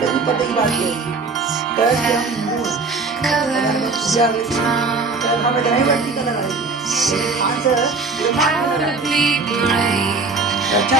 नहीं पता की बात है। कलर के हम हिंदू हैं, पूजा अगले दिन कलर हमें नहीं बैठती कलर आएगी। आंसर अच्छा